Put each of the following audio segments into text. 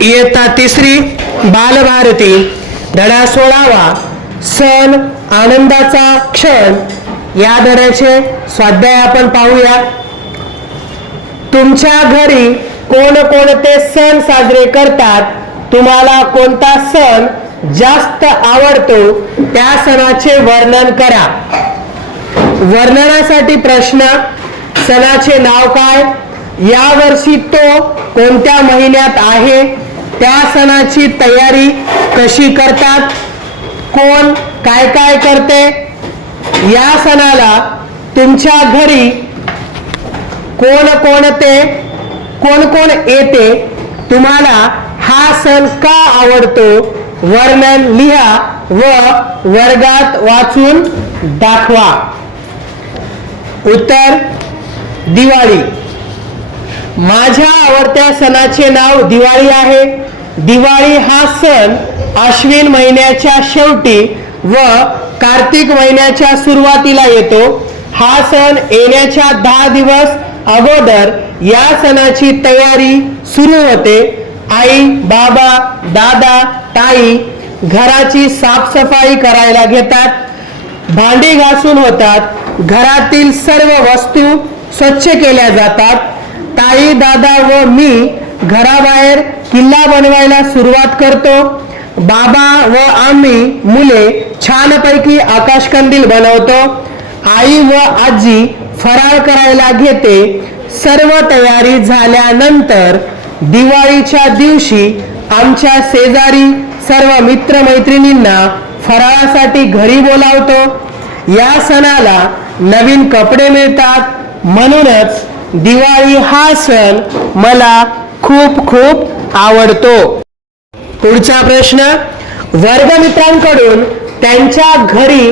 इयत्ता तिसरी बालभारती धडा सोळावा सण आनंदाचा क्षण या धड्याचे स्वाध्याय आपण पाहूया. तुमच्या घरी कोणकोणते सण साजरे करतात? तुम्हाला कोणता सण जास्त आवडतो? त्या सणाचे वर्णन करा. वर्णनासाठी प्रश्न सणाचे नाव काय? या वर्षी तो कोणत्या महिन्यात आहे? त्या सणाची तयारी कशी करतात? कोण काय काय करते? या सणाला तुमच्या घरी कोण कोणते कोण कोण येते? तुम्हाला हा सण का आवडतो? वर्णन लिहा व वर्गात वाचून दाखवा. उत्तर दिवाळी. माझ्या आवडत्या सणाचे नाव दिवाळी आहे. दिवाळी हा सण अश्विन महिन्याच्या शेवटी व कार्तिक महिन्याच्या सुरुवातीला येतो. हा सण येण्याच्या दहा दिवस अगोदर या सणाची तयारी सुरू होते. आई बाबा दादा ताई घराची साफसफाई करायला घेतात. भांडी घासून होतात. घरातील सर्व वस्तू स्वच्छ केल्या जातात. ताई दादा व मी घराबाहेर किल्ला बनवायला सुरुवात करतो. बाबा व आम्ही मुले छानपैकी आकाशकंदील बनवतो. आई व आजी फराळ करायला घेते. सर्व तयारी झाल्यानंतर दिवाळीच्या दिवशी आमच्या शेजारी सर्व मित्रमैत्रिणींना फराळासाठी घरी बोलावतो. या सणाला नवीन कपडे मिळतात. म्हणूनच दिवाळी हा सण मला खूप खूप आवडतो. पुढचा प्रश्न वर्गमित्रांकडून त्यांच्या घरी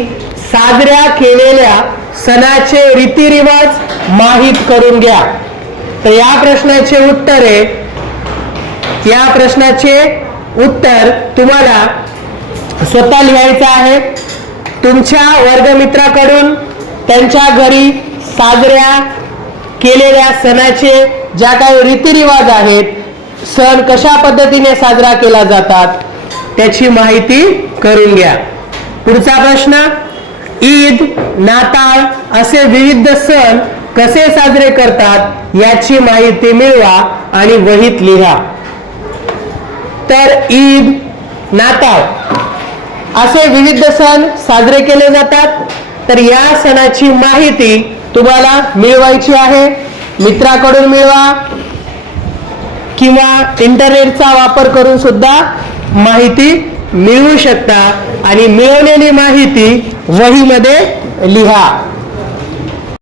साजऱ्या केलेल्या सणाचे रीतिरिवाज माहीत करून घ्या. तर या प्रश्नाचे उत्तर आहे. या प्रश्नाचे उत्तर तुम्हाला स्वतः लिहायचं आहे. तुमच्या वर्गमित्राकडून त्यांच्या घरी साजऱ्या केलेल्या सणाचे ज्या काही रीतिरिवाज आहेत सण कशा पद्धतीने साजरा केला जातात त्याची माहिती करून घ्या. पुढचा प्रश्न ईद नाताळ असे विविध सण कसे साजरे करतात याची माहिती मिळवा आणि वहीत लिहा. तर ईद नाताळ असे विविध सण साजरे केले जातात तर या सणाची माहिती तुम्हाला मिळवायची आहे. मित्राकडून मिळवा. किंवा इंटरनेटचा वापर करून सुद्धा माहिती मिळवू शकता. आणि मिळवलेली माहिती वहीमध्ये लिहा.